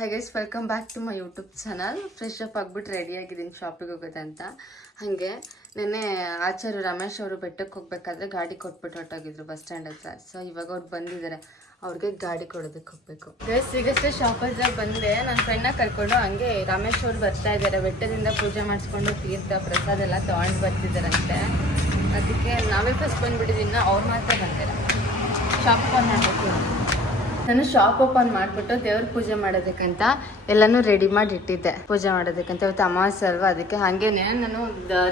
Hi guys, welcome back to my YouTube channel. Fresh up ಆಗಿಬಿಟ್ಟು ready ಆಗಿದ್ದೀನಿ ಶಾಪಿಗೆ ಹೋಗೋದಂತ. ಹಾಗೆ ನಿನ್ನೆ ಆಚಾರ್ಯ ರಮೇಶ್ ಅವರು ಬೆಟ್ಟಕ್ಕೆ ಹೋಗ್ಬೇಕಾದ್ರೆ ಗಾಡಿ ಕೊಟ್ಬಿಟ್ಟು ಹೊರಟೋಗಿದ್ರು ಬಸ್ ಸ್ಟ್ಯಾಂಡ್ ಹತ್ರ. ಸೊ ಇವಾಗ ಅವ್ರು ಬಂದಿದ್ದಾರೆ, ಅವ್ರಿಗೆ ಗಾಡಿ ಕೊಡೋದಕ್ಕೆ ಹೋಗ್ಬೇಕು. ಗೈಸ್ ಈಗಷ್ಟೇ ಶಾಪ್ ಹತ್ರ ಬಂದೆ, ನನ್ನ ಫ್ರೆಂಡ್ನ ಕರ್ಕೊಂಡು. ಹಂಗೆ ರಮೇಶ್ ಅವ್ರು ಬರ್ತಾ ಇದ್ದಾರೆ, ಬೆಟ್ಟದಿಂದ ಪೂಜೆ ಮಾಡಿಸ್ಕೊಂಡು ತೀರ್ಥ ಪ್ರಸಾದ ಎಲ್ಲ ತೊಗೊಂಡು ಬರ್ತಿದ್ದಾರಂತೆ. ಅದಕ್ಕೆ ನಾವೇ ಫಸ್ಟ್ ಬಂದ್ಬಿಟ್ಟಿದ್ದೀನಿ, ಅವ್ರು ಮಾತ್ರ ಬಂದಿದ್ದಾರೆ. ಶಾಪ್ ಓಪನ್ ಮಾಡಬೇಕು. ನಾನು ಶಾಪ್ ಓಪನ್ ಮಾಡಿಬಿಟ್ಟು ದೇವ್ರ ಪೂಜೆ ಮಾಡೋದಕ್ಕಂತ ಎಲ್ಲನೂ ರೆಡಿ ಮಾಡಿ ಇಟ್ಟಿದ್ದೆ. ಪೂಜೆ ಮಾಡೋದಕ್ಕಂತ ಇವತ್ತು ಅಮಾವಾಸ್ಯೆ ಅಲ್ವಾ, ಅದಕ್ಕೆ ಹಾಗೇನೆ ನಾನು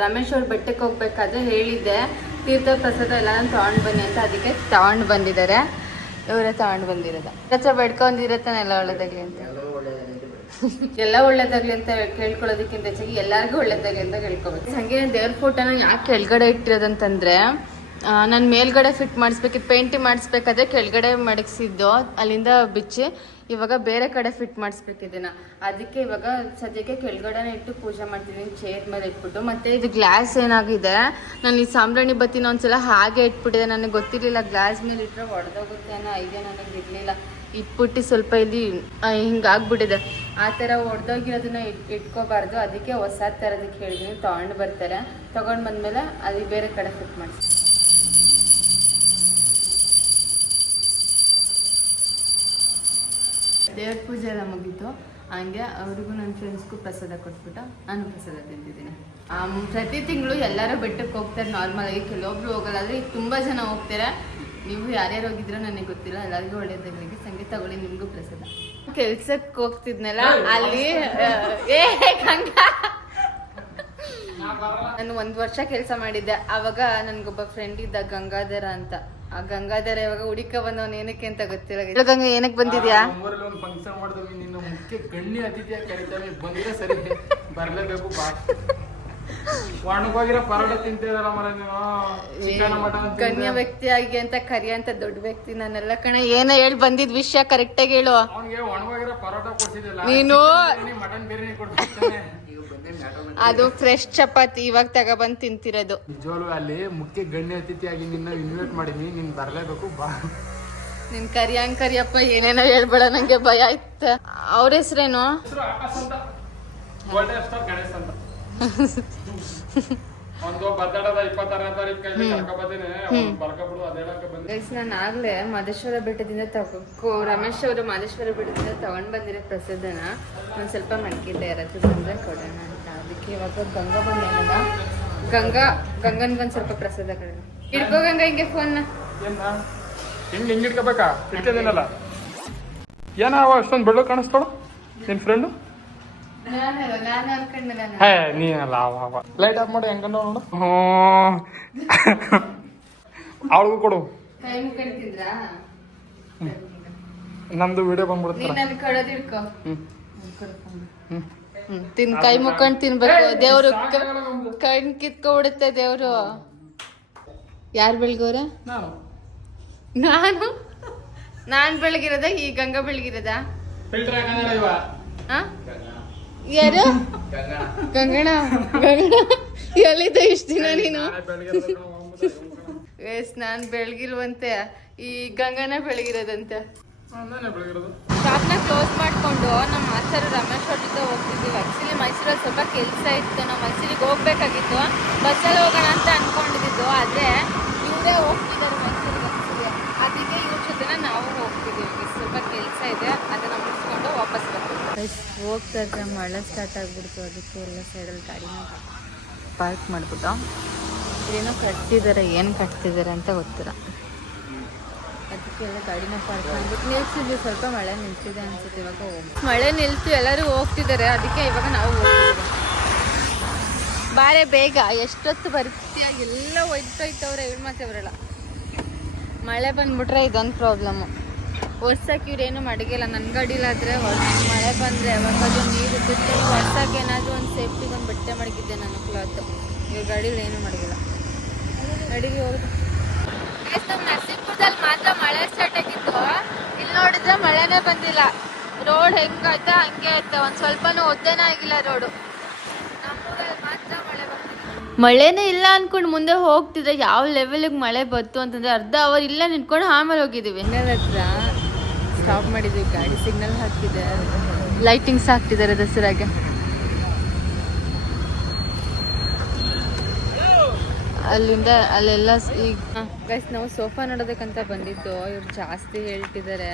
ರಮೇಶ್ ಅವ್ರ ಬೆಟ್ಟಕ್ಕೆ ಹೋಗ್ಬೇಕಾದ್ರೆ ಹೇಳಿದ್ದೆ ತೀರ್ಥ ಪ್ರಸಾದ ಎಲ್ಲ ತೊಗೊಂಡು ಬನ್ನಿ ಅಂತ. ಅದಕ್ಕೆ ತೊಗೊಂಡು ಬಂದಿದ್ದಾರೆ, ಇವರೇ ತೊಗೊಂಡು ಬಂದಿರೋದ. ಹತ್ರ ಬೆಡ್ಕೊಂಡಿರತ್ತಾನೆ ಎಲ್ಲ ಒಳ್ಳೇದಾಗ್ಲಿ ಅಂತ, ಎಲ್ಲ ಒಳ್ಳೇದಾಗ್ಲಿ ಅಂತ ಕೇಳ್ಕೊಳ್ಳೋದಕ್ಕಿಂತ ಹೆಚ್ಚಾಗಿ ಎಲ್ಲರಿಗೂ ಒಳ್ಳೇದಾಗ್ಲಿ ಅಂತ ಕೇಳ್ಕೊಬೇಕು. ಹಾಗೆ ದೇವ್ರ ಫೋಟೋನ ಯಾಕೆ ಕೆಳಗಡೆ ಇಟ್ಟಿರೋದಂತಂದ್ರೆ, ನಾನು ಮೇಲ್ಗಡೆ ಫಿಟ್ ಮಾಡಿಸ್ಬೇಕಿತ್ತು, ಪೇಂಟಿಂಗ್ ಮಾಡಿಸ್ಬೇಕಾದ್ರೆ ಕೆಳಗಡೆ ಮಡಗಿಸಿದ್ದು, ಅಲ್ಲಿಂದ ಬಿಚ್ಚಿ ಇವಾಗ ಬೇರೆ ಕಡೆ ಫಿಟ್ ಮಾಡಿಸ್ಬೇಕಿದ್ದೀನ. ಅದಕ್ಕೆ ಇವಾಗ ಸದ್ಯಕ್ಕೆ ಕೆಳಗಡೆನೇ ಇಟ್ಟು ಪೂಜೆ ಮಾಡ್ತಿದ್ದೀನಿ, ಚೇರ್ ಮೇಲೆ ಇಟ್ಬಿಟ್ಟು. ಮತ್ತು ಇದು ಗ್ಲಾಸ್ ಏನಾಗಿದೆ, ನಾನು ಈ ಸಾಂಬ್ರಾಣಿ ಬತ್ತಿನ ಒಂದ್ಸಲ ಹಾಗೆ ಇಟ್ಬಿಟ್ಟಿದೆ. ನನಗೆ ಗೊತ್ತಿರಲಿಲ್ಲ ಗ್ಲಾಸ್ ಮೇಲೆ ಇಟ್ಟರೆ ಒಡೆದೋಗುತ್ತೆ ಅನ್ನೋ ಐಡಿಯಾ ನನಗೆ ಇರಲಿಲ್ಲ. ಇಟ್ಬಿಟ್ಟು ಸ್ವಲ್ಪ ಇಲ್ಲಿ ಹಿಂಗಾಗ್ಬಿಟ್ಟಿದೆ. ಆ ಥರ ಒಡೆದೋಗಿರೋದನ್ನ ಇಟ್ಕೋಬಾರ್ದು. ಅದಕ್ಕೆ ಹೊಸ ಥರದಕ್ಕೆ ಹೇಳಿದ್ದೀನಿ, ತೊಗೊಂಡು ಬರ್ತಾರೆ. ತೊಗೊಂಡು ಬಂದಮೇಲೆ ಅಲ್ಲಿ ಬೇರೆ ಕಡೆ ಫಿಟ್ ಮಾಡಿಸಿ. ದೇವ್ರ ಪೂಜೆ ಎಲ್ಲ ಮುಗೀತು. ಹಂಗೆ ಅವ್ರಿಗೂ ನನ್ನ ಫ್ರೆಂಡ್ಸ್ಗೂ ಪ್ರಸಾದ ಕೊಟ್ಬಿಟ್ಟು ನಾನು ಪ್ರಸಾದ ತಿಂತಿದ್ದೀನಿ. ಪ್ರತಿ ತಿಂಗಳು ಎಲ್ಲರೂ ಬೆಟ್ಟಕ್ಕೆ ಹೋಗ್ತಾರೆ ನಾರ್ಮಲಾಗಿ, ಕೆಲವೊಬ್ರು ಹೋಗಲ್ಲ. ಆದರೆ ಈಗ ತುಂಬ ಜನ ಹೋಗ್ತಾರೆ. ನೀವು ಯಾರ್ಯಾರು ಹೋಗಿದ್ರೋ ನನಗೆ ಗೊತ್ತಿಲ್ಲ, ಎಲ್ಲರಿಗೂ ಒಳ್ಳೇದಾಗಲಿಕ್ಕೆ ಸಂಗೀತ ತಗೊಳ್ಳಿ, ನಿಮಗೂ ಪ್ರಸಾದ. ಕೆಲ್ಸಕ್ಕೆ ಹೋಗ್ತಿದ್ನಲ್ಲ ಅಲ್ಲಿ ನಾನು 1 ವರ್ಷ ಕೆಲಸ ಮಾಡಿದ್ದೆ. ಆವಾಗ ನನ್ಗೊಬ್ಬ ಫ್ರೆಂಡ್ ಇದ್ದ ಗಂಗಾಧರ ಅಂತ. ಆ ಗಂಗಾಧರ ಇವಾಗ ಹುಡುಕ ಬಂದವನ್ ಏನಕ್ಕೆ ಅಂತ ಗೊತ್ತಿಲ್ಲ. ಗಂಗಾ ಏನಕ್ಕೆ ಬಂದಿದ್ಯಾ? ಫಂಕ್ಷನ್ ಮಾಡಿದ್ವಿ, ನಿನ್ನ ಮುಖ್ಯ ಗಣ್ಯ ಅತಿಥಿಯಾಗಿ ಕರೀತಾರೆ, ಬಂದ್ರೆ ಸರಿ ಬರ್ಲೇಬೇಕು. ಬಾ ಒಣಗೋಗಿರೋ ಪರೋಟ ತಿಂತಿರಲ್ಲ ಮರ ನೀವು, ಗಣ್ಯ ವ್ಯಕ್ತಿಯಾಗಿ ಅಂತ ಕರಿ ಅಂತ ದೊಡ್ಡ ವ್ಯಕ್ತಿ ನಾನೆಲ್ಲ ಕಣ. ಏನ ಹೇಳಿ ಬಂದಿದ್ ವಿಷಯ ಕರೆಕ್ಟಾಗಿ ಹೇಳು. ಅವ್ನಿಗೆ ಒಣಗೋಗಿರೋ ಪರೋಟ ಕೊಡ್ಸಿದಿಲ್ಲ, ನೀನು ಮಟನ್ ಬಿರಿಯಾನಿ ಕೊಡ್ತಿರ್ತಾನೆ. ಅದು ಫ್ರೆಶ್ ಚಪಾತಿ ಇವಾಗ ತಗೊಬಂದು ತಿಂತಿರೋದು. ನಿಜವಾಗ್ಲೂ ಅಲ್ಲಿ ಮುಖ್ಯ ಗಣ್ಯ ಅತಿಥಿಯಾಗಿ ನಿನ್ನ ಇನ್ವೈಟ್ ಮಾಡಿದೀನಿ, ನೀನ್ ಬರ್ಲೇಬೇಕು. ಬಾ ನಿನ್ ಕರಿಯಪ್ಪ, ಏನೇನೋ ಹೇಳ್ಬೇಡ, ನಂಗೆ ಭಯ ಆಯ್ತ. ಅವ್ರ ಹೆಸ್ರೇನು? ಗಣೇಶ್ ಅಂತ. ಒಂದು ಬರ್ತಡದ 26ನೇ ತಾರೀಕು ನಾನು ಆಗ್ಲೇ ಮಾದೇಶ್ವರ ಬೆಟ್ಟದಿಂದ ರಮೇಶ್ ಅವರು ಮಾದೇಶ್ವರ ಬೆಟ್ಟದಿಂದ ತಗೊಂಡ್ ಬಂದಿರೋ ಪ್ರಸಾದನ ಒಂದ್ ಸ್ವಲ್ಪ ಮಡಗಿದ್ದೆ, ಯಾರಾದ್ರೂ ಬಂದ್ರೆ ಕೊಡೋಣ ಅಂತ. ಅದಕ್ಕೆ ಇವಾಗ ಗಂಗಾ ಬಂದ ಗಂಗನ್ಗೊಂದ್ ಸ್ವಲ್ಪ ಪ್ರಸಾದ ಕೊಡೋಣ. ಇಡ್ಕೋ ಗಂಗಾ, ಹಿಂಗೆ ಫೋನ್ನ ಹಿಂಗ್ ಇಟ್ಕೋಬೇಕಾ? ಇಟ್ಕೋದೇನಲ್ಲ ಏನ ಅಷ್ಟೊಂದು ಬೆಳ್ಳು ಕಾಣಿಸ್ತಾಳು ನಿನ್ ಫ್ರೆಂಡು? ನೀನಲ್ಲ ಲೈಟ್ ಆಫ್ ಮಾಡಿ ಹೆಂಗ ನೋಡು. ಅವಳಿಗೂ ಕೊಡು, ನಮ್ದು ವಿಡಿಯೋ ಬಂದ್ಬಿಡುತ್ತೆ. ತಿನ್ ಕೈ ಮುಕ್ಕೊಂಡು ತಿನ್ಬೇಕು. ದೇವ್ರು ಕಣ್ ಕಿತ್ಕೊಬಿಡುತ್ತೆ ದೇವ್ರು. ಯಾರು ಬೆಳಗೋರ? ನಾನು ಬೆಳಗಿರೋದ? ಈ ಗಂಗಾ ಬೆಳಗಿರೋದ? ಯಾರು? ಗಂಗಣ ಎಲ್ಲಿದ್ದ ಇಷ್ಟ ದಿನ ನೀನು? ನಾನು ಬೆಳಗಿಲ್ವಂತೆ, ಈ ಗಂಗನ ಬೆಳಗಿರೋದಂತೆ. ಶಾಪ್ನ ಕ್ಲೋಸ್ ಮಾಡಿಕೊಂಡು ನಮ್ಮ ಆಚಾರ್ಯ ರಮೇಶ್ ಅವ್ರ ಜೊತೆ ಹೋಗ್ತಿದ್ದೀವಿ. ಆ್ಯಕ್ಚುಲಿ ಮೈಸೂರಲ್ಲಿ ಸ್ವಲ್ಪ ಕೆಲಸ ಇತ್ತು, ನಾವು ಮೈಸೂರಿಗೆ ಹೋಗ್ಬೇಕಾಗಿತ್ತು. ಬಸ್ಸಲ್ಲಿ ಹೋಗೋಣ ಅಂತ ಅಂದ್ಕೊಂಡಿದ್ದು, ಆದರೆ ಇವರೇ ಹೋಗ್ತಿದ್ದಾರೆ ಮೈಸೂರಿಗೆ. ಅದಕ್ಕೆ ಇವ್ರ ಜೊತೆನ ನಾವು ಹೋಗ್ತಿದ್ದೀವಿ. ಸ್ವಲ್ಪ ಕೆಲಸ ಇದೆ, ಅದನ್ನು ಮುಗಿಸ್ಕೊಂಡು ವಾಪಸ್ ಬರ್ತೀವಿ. ಹೋಗ್ತಾ ಇದ್ರೆ ಮಳೆ ಸ್ಟಾರ್ಟ್ ಆಗಿಬಿಡ್ತು. ಅದಕ್ಕೆ ಎಲ್ಲ ಸೈಡಲ್ಲಿ ಗಾಡಿನ ಪಾರ್ಕ್ ಮಾಡಿಬಿಟ್ಟು ಏನೋ ಕಟ್ತಿದ್ದಾರೆ, ಏನು ಕಟ್ತಿದ್ದಾರೆ ಅಂತ ಗೊತ್ತಿಲ್ಲ. ಅದಕ್ಕೆ ಎಲ್ಲ ಗಾಡಿನ ಪಾರ್ಕ್ ಮಾಡಿಬಿಟ್ಟು ನಿಲ್ಸಿದ್ವಿ. ಸ್ವಲ್ಪ ಮಳೆ ನಿಲ್ತಿದೆ ಅನ್ಸುತ್ತೆ. ಇವಾಗ ಮಳೆ ನಿಲ್ತು, ಎಲ್ಲರೂ ಹೋಗ್ತಿದ್ದಾರೆ. ಅದಕ್ಕೆ ಇವಾಗ ನಾವು ಹೋಗ್ತಿದ್ದೀವಿ. ಬಾರೆ ಬೇಗ, ಎಷ್ಟೊತ್ತು ಬರ್ತೀಯ? ಎಲ್ಲ ಒಯ್ತೋಯ್ತವ್ರೆ, ಇವ್ರು ಮತ್ತೆ ಬರಲ್ಲ. ಮಳೆ ಬಂದ್ಬಿಟ್ರೆ ಇದೊಂದು ಪ್ರಾಬ್ಲಮ್ಮು. ಒರ್ಸಕ್ಕೆ ಇವ್ರೇನು ಮಡಗಿಲ್ಲ. ನನ್ನ ಗಾಡಿಲಾದರೆ ಮಳೆ ಬಂದರೆ ಅವಾಗ ಅದು ನೀರು ಬಿಟ್ಟು ಒರ್ಸಕ್ಕೆ ಏನಾದರೂ ಒಂದು ಸೇಫ್ಟಿಗೆ ಒಂದು ಬಟ್ಟೆ ಮಡಗಿದ್ದೆ ನಾನು, ಕ್ಲಾತ್. ಇವ್ರ ಗಾಡೀಲಿ ಏನೂ ಮಡಗಿಲ್ಲ. ಅಡಿಗೆ ಹೋಗೋದು ನಮ್ಮ ನರಸೀಪುರದಲ್ಲಿ ಮಾತ್ರ ಮಳೆ ಸ್ಟಾರ್ಟ್ ಆಗಿತ್ತು. ಇಲ್ಲಿ ನೋಡಿದ್ರೆ ಮಳೆನೇ ಬಂದಿಲ್ಲ. ರೋಡ್ ಹೆಂಗಾಯ್ತಾ ಹಂಗೆ ಆಯ್ತಾ, ಒಂದು ಸ್ವಲ್ಪನೂ ಒದ್ದೇನೇ ಆಗಿಲ್ಲ ರೋಡು. ನಮ್ಮೂರಲ್ಲಿ ಮಾತ್ರ ಮಳೆ ಬಂದಿಲ್ಲ. ಮಳೆನೇ ಇಲ್ಲ ಅಂದ್ಕೊಂಡು ಮುಂದೆ ಹೋಗ್ತಿದ್ರೆ ಯಾವ ಲೆವೆಲಿಗೆ ಮಳೆ ಬಂತು ಅಂತಂದರೆ ಅರ್ಧ ಅವರ್ ಇಲ್ಲ ನಿಂತ್ಕೊಂಡು ಆಮೇಲೆ ಹೋಗಿದ್ದೀವಿ. ಹತ್ರ ಸ್ಟಾಪ್ ಮಾಡಿದ್ವಿ, ಗಾಡಿ ಸಿಗ್ನಲ್ ಹಾಕಿದೆ. ಲೈಟಿಂಗ್ಸ್ ಹಾಕ್ತಿದ್ದಾರೆ ದಸರಾಗೆ. ಅಲ್ಲಿಂದ ಅಲ್ಲೆಲ್ಲ ಈಗ ಗೈಸ್ ನಾವು ಸೋಫಾ ನೋಡೋದಕ್ಕಂತ ಬಂದಿದ್ದು. ಇವ್ರು ಜಾಸ್ತಿ ಹೇಳ್ತಿದ್ದಾರೆ.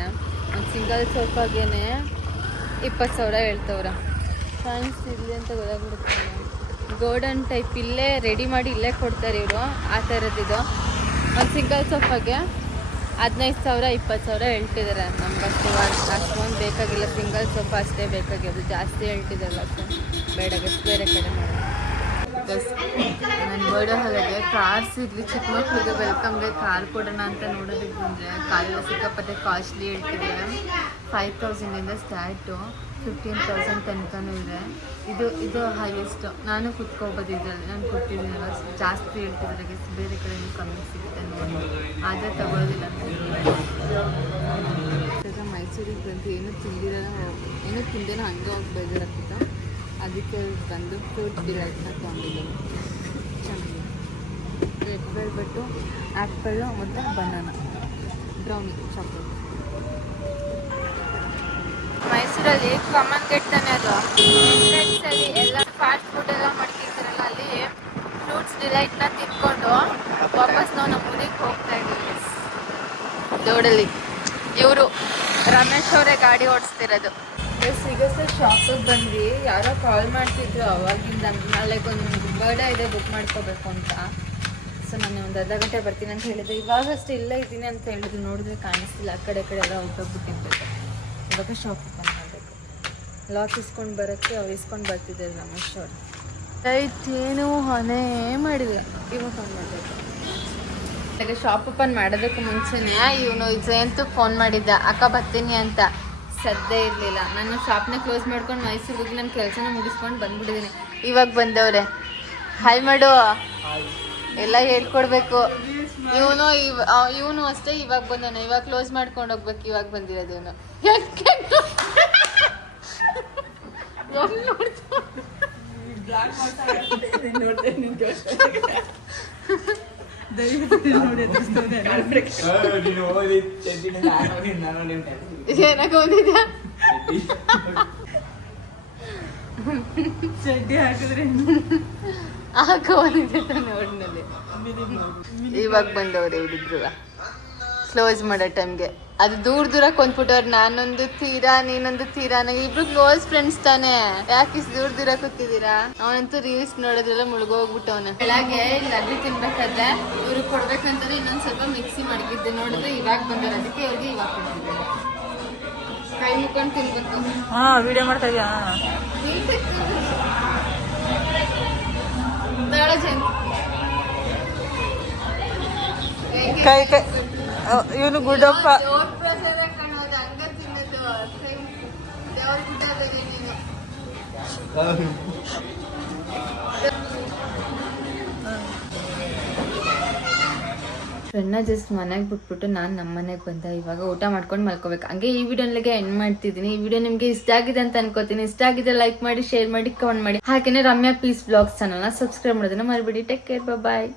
ಒಂದು ಸಿಂಗಲ್ ಸೋಫಾಗೇನೆ 20,000 ಹೇಳ್ತವ್ರ. ಫ್ಯಾನ್ಸ್ ಇಲ್ಲಿ ಅಂತ ಗೊತ್ತಾಗ್ಬಿಡುತ್ತೆ. ಗೋಲ್ಡನ್ ಟೈಪ್ ಇಲ್ಲೇ ರೆಡಿ ಮಾಡಿ ಇಲ್ಲೇ ಕೊಡ್ತಾರೆ ಇವರು. ಆ ಥರದ್ದಿದು ಒಂದು ಸಿಂಗಲ್ ಸೋಫಾಗೆ 15,000 20,000 ಹೇಳ್ತಿದ್ದಾರೆ. ನಮ್ಗೆ ಅಷ್ಟೊಂದು ಬೇಕಾಗಿಲ್ಲ, ಸಿಂಗಲ್ ಸೋಫಾ ಅಷ್ಟೇ ಬೇಕಾಗಿರೋದು. ಜಾಸ್ತಿ ಹೇಳ್ತಿದ್ದಾರಲ್ಲ ಅಷ್ಟು ಬೇಡ, ಬೇರೆ ಕಡೆ ಮಾಡಿ. ನನ್ನ ಬರ್ಡೇ ಹಾಲಿಗೆ ಕಾರ್ಸ್ ಇರಲಿ, ಚಿಕ್ಕ ಮಕ್ಕಳಿಗೆ ವೆಲ್ಕಮ್ಗೆ ಕಾರ್ ಕೊಡೋಣ ಅಂತ ನೋಡೋದಕ್ಕೆ ಬಂದರೆ ಕಾರೆಲ್ಲ ಸಿಕ್ಕಾಪಟ್ಟೆ ಕಾಸ್ಟ್ಲಿ ಹೇಳ್ತಿದ್ದಾರೆ. 5,000ಇಂದ ಸ್ಟಾರ್ಟು 15,000 ತನಕನೂ ಇದೆ. ಇದು ಹೈಯೆಸ್ಟ್. ನಾನು ಕುತ್ಕೋಬೋದು ಇದರಲ್ಲಿ, ನಾನು ಕೊಟ್ಟಿದ್ದೀನಲ್ಲ. ಜಾಸ್ತಿ ಹೇಳ್ತಿದ್ದಾರೆ, ಬೇರೆ ಕಡೆ ಕಮ್ಮಿ ಸಿಗುತ್ತೆ ನೋಡಿ, ಆದರೆ ತಗೊಳ್ಳೋದಿಲ್ಲ ಅಂತ ಮೈಸೂರಿಗೆ ಬಂದು ಏನೂ ತಿಂದೇನೋ ಹಂಗೆ ಹೋಗಿ ಬೇಜಾರಾಗ್ತಿತ್ತು. ಅದಕ್ಕೆ ಬಂದು ಫ್ರೂಟ್ ಡಿಲೈಟ್ನ ತೊಗೊಂಡಿದ್ದೀನಿ. ಚೆನ್ನಾಗಿ ರೆಡ್ ವೆಲ್ವೆಟ್ಟು, ಆ್ಯಪಲ್ಲು ಮತ್ತು ಬನಾನಾ, ಬ್ರೌನಿ ಚಾಕ್ಲೇಟ್. ಮೈಸೂರಲ್ಲಿ ಕಾಮನ್ ಗೇಟ್ ತಾನೆ ಅದು. ಎಂಟ್ರೆನ್ಸಲ್ಲಿ ಎಲ್ಲ ಫಾಸ್ಟ್ ಫುಡ್ ಎಲ್ಲ ಮಾಡ್ತಿರ್ತಾರಲ್ಲ, ಅಲ್ಲಿ ಫ್ರೂಟ್ಸ್ ಡಿಲೈಟ್ನ ತಿನ್ಕೊಂಡು ವಾಪಸ್ ನಾವು ನಮ್ಮ ಊರಿಗೆ ಹೋಗ್ತಾ ಇದ್ದೀವಿ. ದೌಡಲ್ಲಿ ಇವರು ರಮೇಶ್ ಅವರೇ ಗಾಡಿ ಓಡಿಸ್ತಿರೋದು. ಈಗ ಸರ್ ಶಾಪಿಗೆ ಬಂದ್ವಿ. ಯಾರೋ ಕಾಲ್ ಮಾಡ್ತಿದ್ರು ಅವಾಗಿಂದ, ಲೈಕ್ ಒಂದು ಬರ್ಡೇ ಇದೆ, ಬುಕ್ ಮಾಡ್ಕೋಬೇಕು ಅಂತ. ಸೊ ನಾನು ಒಂದು ಅರ್ಧ ಗಂಟೆ ಬರ್ತೀನಿ ಅಂತ ಹೇಳಿದೆ. ಇವಾಗಷ್ಟು ಇಲ್ಲೇ ಇದ್ದೀನಿ ಅಂತ ಹೇಳಿದ್ರು. ನೋಡಿದ್ರೆ ಕಾಣಿಸ್ತಿಲ್ಲ, ಆ ಕಡೆ ಎಲ್ಲ ಹೊರಟೋಗ್ಬಿಟ್ಟಿರ್ಬೇಕು. ಇವಾಗ ಶಾಪ್ ಓಪನ್ ಮಾಡಬೇಕು. ಲಾಕ್ ಇಸ್ಕೊಂಡು ಬರೋಕ್ಕೆ ಅವ್ರು ಇಸ್ಕೊಂಡು ಬರ್ತಿದ್ದಾರೆ ರಮೇಶ್ ಅವರು. ಲೈಟ್ ಏನು ಹೊನೆ ಮಾಡಿದೆ, ಇವಾಗ ಫೋನ್ ಮಾಡಬೇಕು. ಈಗ ಶಾಪ್ ಓಪನ್ ಮಾಡೋದಕ್ಕೆ ಮುಂಚೆನೇ ಇವನು ಜಯಂತು ಫೋನ್ ಮಾಡಿದ್ದ, ಅಕ್ಕ ಬರ್ತೀನಿ ಅಂತ. ಸದ್ದೇ ಇರಲಿಲ್ಲ. ನಾನು ಶಾಪ್ನ ಕ್ಲೋಸ್ ಮಾಡ್ಕೊಂಡು ಮೈಸೂರಿಗೆ ಹೋಗಿ ನನ್ನ ಕೆಲಸನ ಮುಗಿಸ್ಕೊಂಡು ಬಂದ್ಬಿಟ್ಟಿದ್ದೀನಿ. ಇವಾಗ ಬಂದವ್ರೆ. ಹಾಯ್ ಮಾಡು, ಎಲ್ಲ ಹೇಳ್ಕೊಡ್ಬೇಕು. ಇವನು ಅಷ್ಟೇ ಇವಾಗ ಬಂದವನು. ಇವಾಗ ಕ್ಲೋಸ್ ಮಾಡ್ಕೊಂಡು ಹೋಗ್ಬೇಕು. ಇವಾಗ ಬಂದಿರೋದು ಇವನು. ಏನಕ್ಕೆ ಬಂದಿದ್ಯಾ? ಚಡ್ಡಿ ಹಾಕಿದ್ರೆ ಹಾಕೊಂಡಿದ್ದೆ ನೋಡಿನಲ್ಲಿ. ಇವಾಗ ಬಂದವ್ರೆ ಇವರಿಬ್ರು ಕ್ಲೋಸ್ ಮಾಡೋ ಟೈಮ್ಗೆ. ಅದು ದೂರ ಕೊಂದ್ಬಿಟ್ಟವ್ರು. ನಾನೊಂದು ತೀರಾ, ನೀನೊಂದು ತೀರಾ. ಇಬ್ರು ಕ್ಲೋಸ್ ಫ್ರೆಂಡ್ಸ್ ತಾನೆ, ಯಾಕೆ ದೂರ ಕೂತಿದ್ದೀರಾ? ಅವನಂತೂ ರೀಲ್ಸ್ ನೋಡೋದ್ರೆಲ್ಲ ಮುಳುಗೋಗ್ಬಿಟ್ಟವನ. ಬೆಳಗ್ಗೆ ಇಲ್ಲಿ ಅಡ್ಡಿ ತಿನ್ಬೇಕಾದ್ರೆ ಇವ್ರು ಕೊಡ್ಬೇಕಂತಂದ್ರೆ ಇನ್ನೊಂದ್ ಸ್ವಲ್ಪ ಮಿಕ್ಸಿ ಮಾಡಿದ್ದೆ. ನೋಡಿದ್ರೆ ಇವಾಗ ಬಂದವ್ರು, ಅದಕ್ಕೆ ಅವ್ರಿಗೆ ಇವಾಗ ಕೊಡ್ತಿದ್ದಾರೆ. ಕೈ ಮುಕ್ಕೊಂಡು ತಿನ್ಬೇಕು. ವಿಡಿಯೋ ಮಾಡ್ತಾ ಇದೀಯಾ? ಕೈ ಇವನು ಗುಡ್ಡಪ್ಪ. ದೇವ್ರ ಪ್ರಸಾದ ಕಾಣೋದು ಹಂಗ ತಿನ್ನೋದು. ದೇವ್ರ ಗುಡ್ಡ ಬೇರೆ ನೀನು. ಫ್ರೆಂಡ್ನ ಜಸ್ಟ್ ಮನೆಗೆ ಬಿಟ್ಬಿಟ್ಟು ನಾನು ನಮ್ಮ ಮನೆಗೆ ಬಂದೆ. ಇವಾಗ ಊಟ ಮಾಡ್ಕೊಂಡು ಮಲ್ಕೋಬೇಕು. ಹಂಗೆ ಈ ವಿಡಿಯೋನಿಗೆ ಎಂಡ್ ಮಾಡ್ತಿದ್ದೀನಿ. ಈ ವಿಡಿಯೋ ನಿಮಗೆ ಇಷ್ಟ ಆಗಿದೆ ಅಂತ ಅನ್ಕೋತೀನಿ. ಇಷ್ಟ ಆಗಿದೆ ಲೈಕ್ ಮಾಡಿ, ಶೇರ್ ಮಾಡಿ, ಕಮೆಂಟ್ ಮಾಡಿ. ಹಾಗೇನೆ ರಮ್ಯಾ ಪೀಸ್ ಬ್ಲಾಗ್ಸ್ ಚಾನಲ್ನ ಸಬ್ಸ್ಕ್ರೈಬ್ ಮಾಡೋದನ್ನ ಮರಿಬೇಡಿ. ಟೇಕ್ ಕೇರ್, ಬಾಯ್.